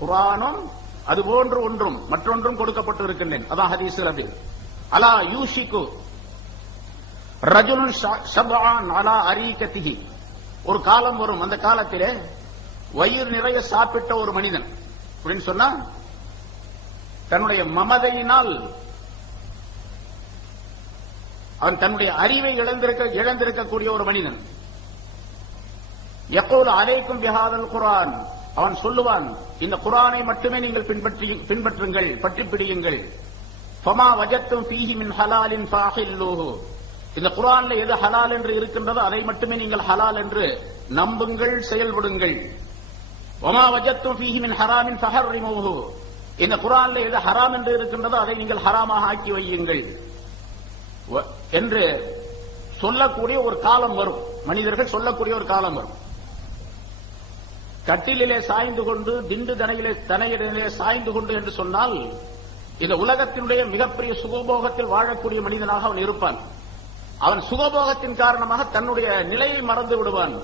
குரானும் அது போன்று ஒன்றும் மற்றொன்றும் கொடுக்கப்பட்டு இருக்கின்றேன் அதான் ஹதீஸ் ரபி. அலா யூஷிக்கு ஷபான் அலா ஒரு காலம் வரும். அந்த காலத்திலே வயிறு நிறைய சாப்பிட்ட ஒரு மனிதன். அப்படின்னு சொன்னா தன்னுடைய மமதையினால் அவன் தன்னுடைய அறிவை இழந்திருக்க இழந்திருக்கக்கூடிய ஒரு மனிதன். எப்போது அலைக்கும் பிஹாதல் குரான் அவன் சொல்லுவான் இந்த குரானை மட்டுமே நீங்கள் பின்பற்றி பின்பற்றுங்கள் பற்றி பிடியுங்கள் பமா வஜத்தும் பீஹி மின் ஹலாலின் ஃபாஹில்லூஹு. இந்த குரான்ல எது ஹலால் என்று இருக்கின்றதோ அதை மட்டுமே நீங்கள் ஹலால் என்று நம்புங்கள் செயல்படுங்கள். ஒமா வஜத்தும் பீஹி மின் ஹராமின் ஃபஹர்ரிமூஹு. இந்த குரான்ல எது ஹராம் என்று இருக்கின்றதோ அதை நீங்கள் ஹராமாக ஆக்கி வையுங்கள். வ- என்று சொல்லக்கூடிய ஒரு காலம் வரும். மனிதர்கள் சொல்லக்கூடிய ஒரு காலம் வரும். கட்டிலே சாய்ந்து கொண்டு திண்டு தனையிலே தனையிலே சாய்ந்து கொண்டு என்று சொன்னால் இந்த உலகத்தினுடைய மிகப்பெரிய சுகபோகத்தில் வாழக்கூடிய மனிதனாக அவன் இருப்பான். அவன் சுகபோகத்தின் காரணமாக தன்னுடைய நிலையை மறந்து விடுவான்.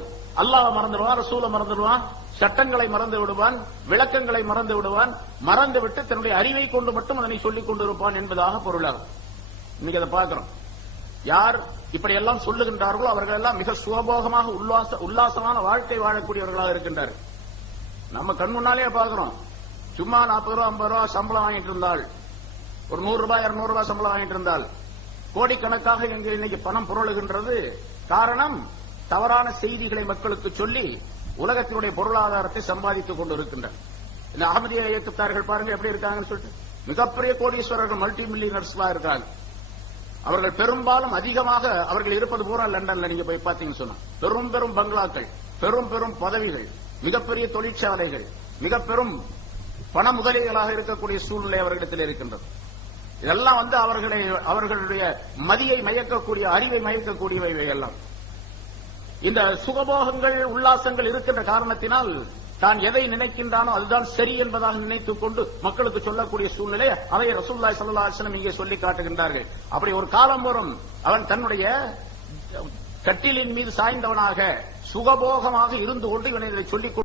அல்லாஹ் மறந்துடுவான் ரசூலை மறந்துடுவான் சட்டங்களை மறந்து விடுவான் விளக்கங்களை மறந்து விடுவான் மறந்து விட்டு தன்னுடைய அறிவை கொண்டு மட்டும் அதனை சொல்லிக் கொண்டிருப்பான் என்பதாக பொருளாகும். இன்னைக்கு அதை பார்க்கிறோம். யார் இப்படி எல்லாம் சொல்லுகின்றார்களோ அவர்கள் எல்லாம் மிக சுகபோகமாக உல்லாச உல்லாசமான வாழ்க்கை வாழக்கூடியவர்களாக இருக்கின்றார்கள். நம்ம கண் முன்னாலே பார்க்கிறோம் சும்மா நாற்பது ரூபா ஐம்பது ரூபா சம்பளம் வாங்கிட்டு இருந்தால் ஒரு நூறு ரூபாய் இருநூறு ரூபாய் சம்பளம் வாங்கிட்டு இருந்தால் கோடிக்கணக்காக இங்கு இன்னைக்கு பணம் புரளுகின்றது. காரணம் தவறான செய்திகளை மக்களுக்கு சொல்லி உலகத்தினுடைய பொருளாதாரத்தை சம்பாதித்துக் கொண்டிருக்கின்றனர். இந்த அகமதிய இயக்கத்தார்கள் பாருங்க எப்படி இருக்காங்கன்னு சொல்லிட்டு. மிகப்பெரிய கோடீஸ்வரர்கள் மல்டி மில்லியனர்ஸ்லாம் இருக்காங்க. அவர்கள் பெரும்பாலும் அதிகமாக அவர்கள் இருப்பது பூரா லண்டன்ல நீங்க போய் பாத்தீங்கன்னு சொன்னா பெரும் பெரும் பங்களாக்கள் பெரும் பெரும் பதவிகள். மிகப்பெரிய தொழிற்சாலைகள் மிக பெரும் பண முதலீடுகளாக இருக்கக்கூடிய சூழ்நிலை அவர்களிடத்தில் இருக்கின்றது. இதெல்லாம் வந்து அவர்களை அவர்களுடைய மதியை மயக்கக்கூடிய அறிவை மயக்கக்கூடியவை எல்லாம். இந்த சுகபோகங்கள் உல்லாசங்கள் இருக்கின்ற காரணத்தினால் தான் எதை நினைக்கின்றானோ அதுதான் சரி என்பதாக நினைத்துக் கொண்டு மக்களுக்கு சொல்லக்கூடிய சூழ்நிலை அதை ரசூல்லாய் சல்லாஹலம் இங்கே சொல்லி காட்டுகின்றார்கள். அப்படி ஒரு காலம் வரும். அவன் தன்னுடைய கட்டிலின் மீது சாய்ந்தவனாக சுகபோகமாக இருந்து கொண்டு இவனை இதை சொல்லிக்